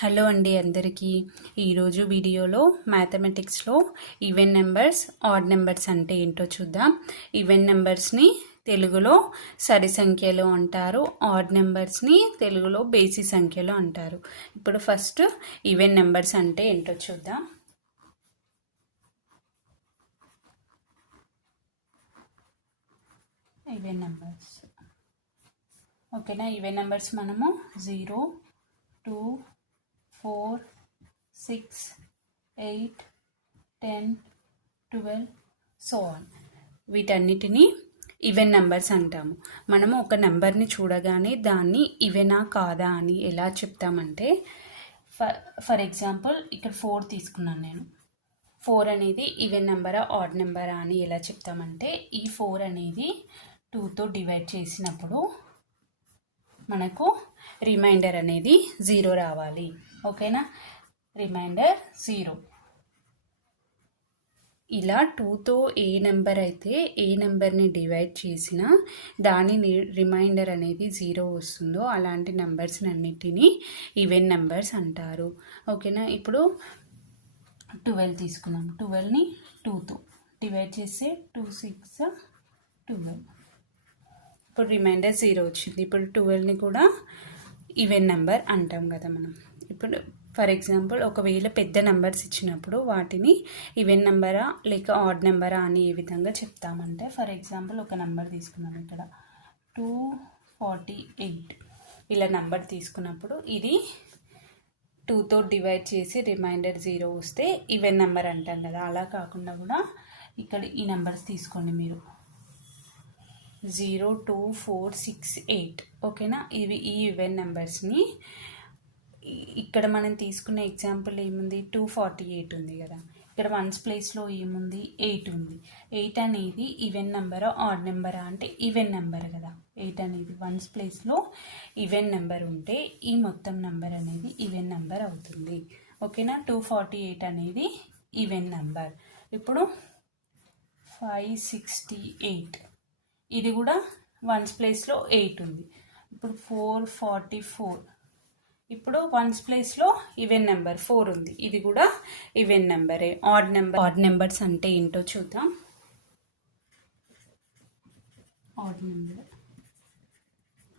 Hello అండి అందరికీ. ఈరోజు వీడియోలో మ్యాథమెటిక్స్లో ఈవెన్ నెంబర్స్, ఆడ్ నెంబర్స్ అంటే ఏంటో చూద్దాం. ఈవెన్ నెంబర్స్ని తెలుగులో సరి సంఖ్యలు అంటారు, ఆడ్ నెంబర్స్ని తెలుగులో బేసి సంఖ్యలు అంటారు. ఇప్పుడు ఫస్ట్ ఈవెన్ నెంబర్స్ అంటే ఏంటో చూద్దాం. ఈవెన్ నెంబర్స్ ఓకేనా. ఈవెన్ నెంబర్స్ మనము 0, 2, 4, 6, 8, 10, 12 సో ఆన్, వీటన్నిటినీ ఈవెన్ నెంబర్స్ అంటాము. మనము ఒక నెంబర్ని చూడగానే దాన్ని ఈవెనా కాదా అని ఎలా చెప్తామంటే, ఫర్ ఎగ్జాంపుల్ ఇక్కడ 4 తీసుకున్నాను నేను. 4 అనేది ఈవెన్ నెంబరా ఆడ్ నెంబరా అని ఎలా చెప్తామంటే, ఈ 4 అనేది 2తో డివైడ్ చేసినప్పుడు మనకు రిమైండర్ అనేది 0 రావాలి. ఓకేనా, రిమైండర్ 0. ఇలా 2తో ఏ నెంబర్ అయితే ఏ నెంబర్ని డివైడ్ చేసినా దాని రిమైండర్ అనేది 0 వస్తుందో అలాంటి నెంబర్స్ అన్నిటినీ ఈవెన్ నెంబర్స్ అంటారు. ఓకేనా, ఇప్పుడు 12 తీసుకున్నాం. 12ని 2తో డివైడ్ చేస్తే 2 6 12. ఇప్పుడు రిమైండర్ 0 వచ్చింది. ఇప్పుడు 12ని కూడా ఈవెన్ నెంబర్ అంటాం కదా మనం. ఇప్పుడు ఫర్ ఎగ్జాంపుల్ ఒకవేళ పెద్ద నెంబర్స్ ఇచ్చినప్పుడు వాటిని ఈవెన్ నెంబరా లేక ఆడ్ నెంబరా అని ఏ విధంగా చెప్తామంటే, ఫర్ ఎగ్జాంపుల్ ఒక నెంబర్ తీసుకున్నాం ఇక్కడ 248. ఇలా నెంబర్ తీసుకున్నప్పుడు ఇది 2తో డివైడ్ చేసి రిమైండర్ 0 వస్తే ఈవెన్ నెంబర్ అంటాం కదా. అలా కాకుండా కూడా ఇక్కడ ఈ నెంబర్స్ తీసుకోండి మీరు, 0, 2, 4, 6, 8. ఓకేనా, ఇవి ఈ ఈవెన్ నెంబర్స్ని ఇక్కడ మనం తీసుకునే ఎగ్జాంపుల్ ఏముంది, 248 ఉంది కదా. ఇక్కడ వన్స్ ప్లేస్లో ఏముంది, 8 ఉంది. 8 అనేది ఈవెన్ నెంబరా ఆడ్ నెంబరా అంటే ఈవెన్ నెంబర్ కదా. 8 అనేది వన్స్ ప్లేస్లో ఈవెన్ నెంబర్ ఉంటే ఈ మొత్తం నెంబర్ అనేది ఈవెన్ నెంబర్ అవుతుంది. ఓకేనా, 248 అనేది ఈవెన్ నెంబర్. ఇప్పుడు 568, ఇది కూడా వన్స్ ప్లేస్లో 8 ఉంది. ఇప్పుడు 444, ఇప్పుడు వన్స్ ప్లేస్లో ఈవెన్ నెంబర్ 4 ఉంది, ఇది కూడా ఈవెన్ నెంబరే. ఆడ్ నెంబర్స్ అంటే ఏంటో చూద్దాం.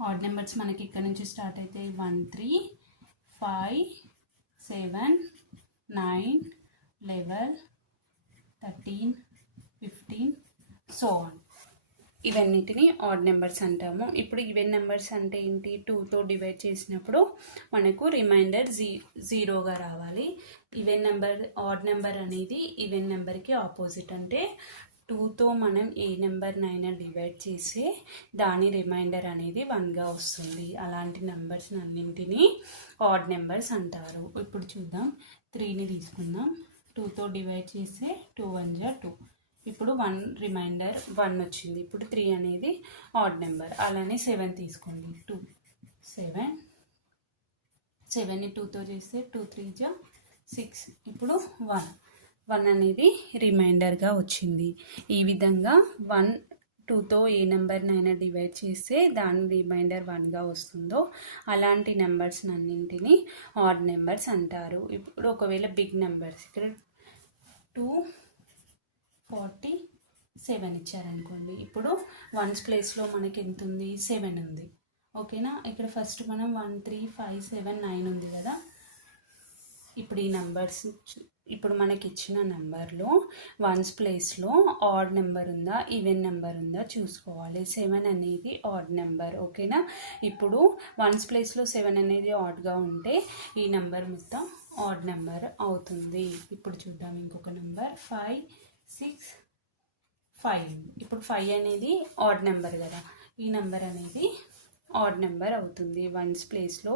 ఆడ్ నెంబర్స్ మనకి ఇక్కడ నుంచి స్టార్ట్ అయితే 1 3 5 7 9 11 13 15 సో ఆన్, ఇవన్నిటిని ఆడ్ నెంబర్స్ అంటాము. ఇప్పుడు ఈవెన్ నెంబర్స్ అంటే ఏంటి, 2తో డివైడ్ చేసినప్పుడు మనకు రిమైండర్ 0గా రావాలి. ఈవెన్ నెంబర్, ఆడ్ నెంబర్ అనేది ఈవెన్ నెంబర్కి ఆపోజిట్. అంటే 2తో మనం ఏ నెంబర్నైనా డివైడ్ చేస్తే దాని రిమైండర్ అనేది 1గా వస్తుంది. అలాంటి నెంబర్స్ అన్నింటినీ ఆడ్ నెంబర్స్ అంటారు. ఇప్పుడు చూద్దాం, 3ని తీసుకుందాం. 2తో డివైడ్ చేస్తే 2 1 2. ఇప్పుడు 1 రిమైండర్ 1 వచ్చింది. ఇప్పుడు 3 అనేది ఆడ్ నెంబర్. అలానే 7 తీసుకోండి, 2 7. 7ని 2తో చేస్తే 2 3 6. ఇప్పుడు 1 అనేది రిమైండర్గా వచ్చింది. ఈ విధంగా 1 2తో ఏ నెంబర్నైనా డివైడ్ చేస్తే దాని రిమైండర్ 1గా వస్తుందో అలాంటి నెంబర్స్ అన్నింటినీ ఆడ్ నెంబర్స్ అంటారు. ఇప్పుడు ఒకవేళ బిగ్ నెంబర్స్ ఇక్కడ 247 ఇచ్చారనుకోండి. ఇప్పుడు వన్స్ ప్లేస్లో మనకి ఎంత ఉంది, 7 ఉంది. ఓకేనా, ఇక్కడ ఫస్ట్ మనం 1 3 5 7 9 ఉంది కదా. ఇప్పుడు ఈ నెంబర్స్, ఇప్పుడు మనకి ఇచ్చిన నెంబర్లో వన్స్ ప్లేస్లో ఆడ్ నెంబర్ ఉందా ఈవెన్ నెంబర్ ఉందా చూసుకోవాలి. 7 అనేది ఆడ్ నెంబర్. ఓకేనా, ఇప్పుడు వన్స్ ప్లేస్లో 7 అనేది ఆడ్గా ఉంటే ఈ నెంబర్ మొత్తం ఆడ్ నెంబర్ అవుతుంది. ఇప్పుడు చూద్దాం ఇంకొక నెంబర్ 5 6 5. ఇప్పుడు 5 అనేది ఆడ్ నెంబర్ కదా, ఈ నెంబర్ అనేది ఆడ్ నెంబర్ అవుతుంది. వన్స్ ప్లేస్లో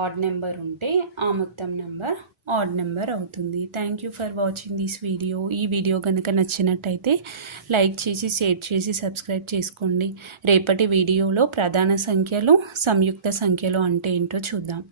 ఆడ్ నెంబర్ ఉంటే ఆ మొత్తం నెంబర్ ఆడ్ నెంబర్ అవుతుంది. Thank you for watching this video. ఈ వీడియో కనుక నచ్చినట్టయితే లైక్ చేసి, షేర్ చేసి, సబ్స్క్రైబ్ చేసుకోండి. రేపటి వీడియోలో ప్రధాన సంఖ్యలు, సంయుక్త సంఖ్యలు అంటే ఏంటో చూద్దాం.